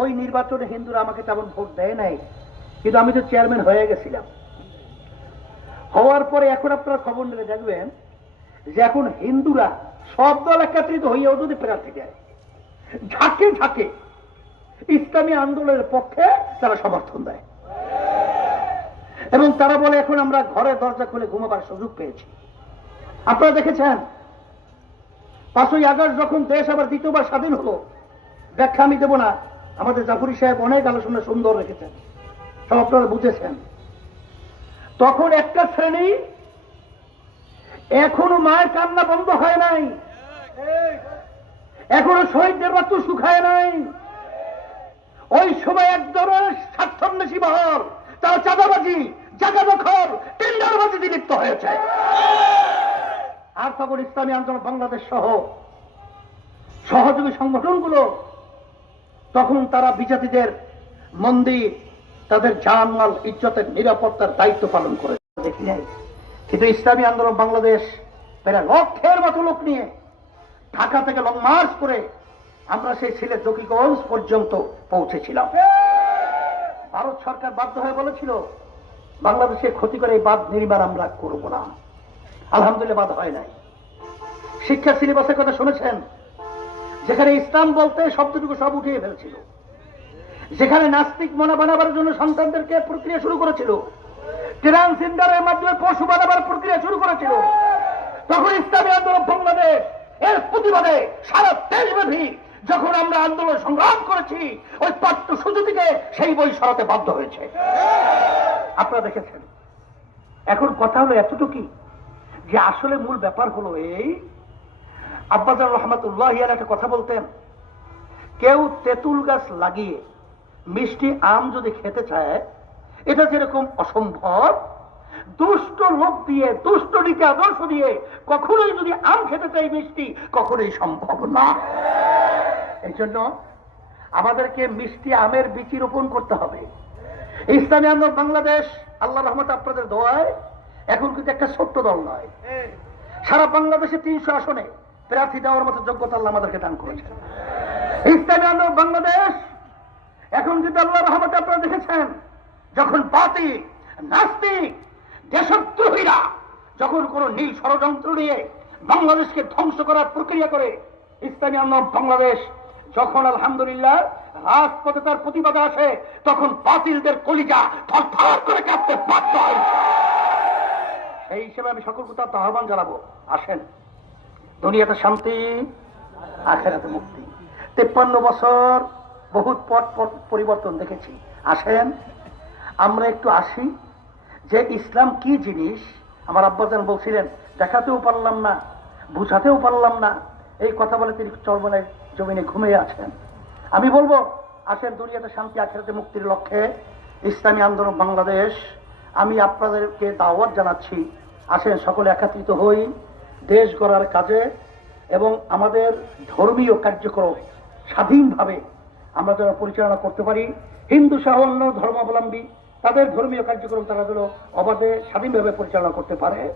ওই নির্বাচনে হিন্দুরা আমাকে তেমন ভোট দেয় নাই, কিন্তু আমি তো চেয়ারম্যান হয়ে গেছিলাম। হওয়ার পরে এখন আপনারা খবর নিলে দেখবেন যে এখন হিন্দুরা সব দল একত্রিত হইয়াও যদি প্রার্থী দেয় ঝাঁকে ঝাঁকে ইসলামী আন্দোলনের পক্ষে তারা সমর্থন দেয়। এবং তারা বলে, এখন আমরা ঘরের দরজা খুলে ঘুমাবার সুযোগ পেয়েছি। আপনারা দেখেছেন, পাঁচই আগস্ট যখন দেশ আবার দ্বিতীয়বার স্বাধীন হলো, ব্যাখ্যা আমি দেব না। আমাদের জাফরি সাহেব অনেক আলোচনা সুন্দর রেখেছেন। সব আপনারা বুঝেছেন। তখন একটা শ্রেণি এখনও মায়ের কান্না বন্ধ হয় নাই। এখনও শহীদদের রক্ত শুকায় নাই। ওই সময় এক ধরনের স্বার্থন্বেষী বহর তারা চাঁদাবাজি জায়গা দখল টেন্ডারবাজিতে লিপ্ত হয়েছে। আর তখন ইসলামী আন্দোলন বাংলাদেশ সহ সহযোগী সংগঠনগুলো তখন তারা বিজাতিদের মন্দির, তাদের জানমাল, ইজ্জতের নিরাপত্তার দায়িত্ব পালন করে। কিন্তু ইসলামী আন্দোলন বাংলাদেশ প্রায় লক্ষের মতো লোক নিয়ে ঢাকা থেকে লং মার্চ করে আমরা সেই সিলেট জকিগঞ্জ পর্যন্ত পৌঁছেছিলাম। ভারত সরকার বাধ্য হয়ে বলেছিল, বাংলাদেশের ক্ষতি করে এই বাদ নির্মাণ আমরা করব না। আলহামদুলিল্লাহ বাদ হয় নাই। শিক্ষা সিলেবাসের কথা শুনেছেন? যেখানে ইসলাম বলতে শব্দটুকু সব উঠিয়ে ফেলছিল। যেখানে নাস্তিক মনা বানাবার জন্য সন্তানদেরকে প্রক্রিয়া শুরু করেছিল। ট্রান্সজেন্ডারের মাধ্যমে পশু বানাবার প্রক্রিয়া শুরু করেছিল। তখন ইসলামী আন্দোলন বাংলাদেশ, এর প্রতিবাদে সারা দেশব্যাপী যখন আমরা আন্দোলন সংগ্রাম করেছি, ওই পাঠ্যসূচি থেকে সেই বই সরাতে বাধ্য হয়েছে। আপনারা দেখেছেন? এখন কথা হলো এতটুকুই যে আসলে মূল ব্যাপার হলো এই আব্বাজার রহমতুল্লাহ একটা কথা বলতেন, কেউ তেঁতুল গাছ লাগিয়ে মিষ্টি আম যদি খেতে চায়, এটা যেরকম অসম্ভব, দুষ্ট লোক দিয়ে দুষ্ট নীতি আদর্শ দিয়ে কখনোই যদি আম খেতে চাই মিষ্টি, কখনোই সম্ভব না। এই জন্য আমাদেরকে মিষ্টি আমের বীজ রোপণ করতে হবে। ইসলামী আন্দোলন বাংলাদেশ আল্লাহ রহমত আপনাদের দোয়ায়, এখন কিন্তু একটা ছোট্ট দল নয়। সারা বাংলাদেশে তিনশো আসনে প্রার্থী দেওয়ার মতো যোগ্যতা আল্লাহ আমাদেরকে দান করেছেন। ইসলামী আন্দোলন বাংলাদেশ, এখন কিন্তু আল্লাহ রহমতে আপনারা দেখেছেন, যখন পাতি নাস্তিক, দেশদ্রোহীরা যখন কোন নীল ষড়যন্ত্র নিয়ে বাংলাদেশকে ধ্বংস করার প্রক্রিয়া করে, ইসলামী আন্দোলন বাংলাদেশ, যখন আলহামদুলিল্লাহ রাজপথে তার প্রতিবাদে আসে, তখন বাতিলদের কলিজা থরথর করে কাঁপতে বাধ্য হয়। সেই হিসেবে আমি সকল কোথাও আহ্বান জানাব। আসেন। দুনিয়াতে শান্তি, আখেরাতে মুক্তি। তেপ্পান্ন বছর বহুত পথ পথ পরিবর্তন দেখেছি। আসেন, আমরা একটু আসি। যে ইসলাম কি জিনিস? আমার আব্বাজান বলছিলেন, দেখাতেও পারলাম না, বুঝাতেও পারলাম না। এই কথা বলে তিনি চরমনের জমিনে ঘুমিয়ে আছেন। আমি বলব, আসেন দুনিয়াতে শান্তি, আখেরাতে মুক্তির লক্ষ্যে ইসলামী আন্দোলন বাংলাদেশ। আমি আপনাদেরকে দাওয়াত জানাচ্ছি। আসেন, সকলে একাত্রিত হই। দেশ গড়ার কাজে এবং আমাদের ধর্মীয় কার্যক্রম স্বাধীনভাবে আমরা যেন পরিচালনা করতে পারি। হিন্দু সহ অন্য ধর্মাবলম্বী, তাদের ধর্মীয় কার্যক্রম তারা যেন অবাধে, স্বাধীনভাবে পরিচালনা করতে পারে।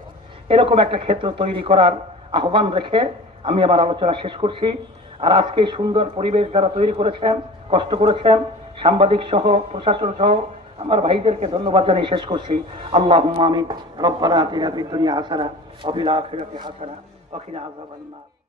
এরকম একটা ক্ষেত্র তৈরি করার আহ্বান রেখে আমি আমার আলোচনা শেষ করছি। আর আজকে সুন্দর পরিবেশ যারা তৈরি করেছেন, কষ্ট করেছেন, সাংবাদিক সহ, প্রশাসন সহ আমার ভাইদেরকে ধন্যবাদ জানিয়ে শেষ করছি। আল্লাহ আমিন। রব্বানা আতিনা বিদ্যুনিয়া হাসানা অবিলা আখিরাতি হাসানা আযাবান নার।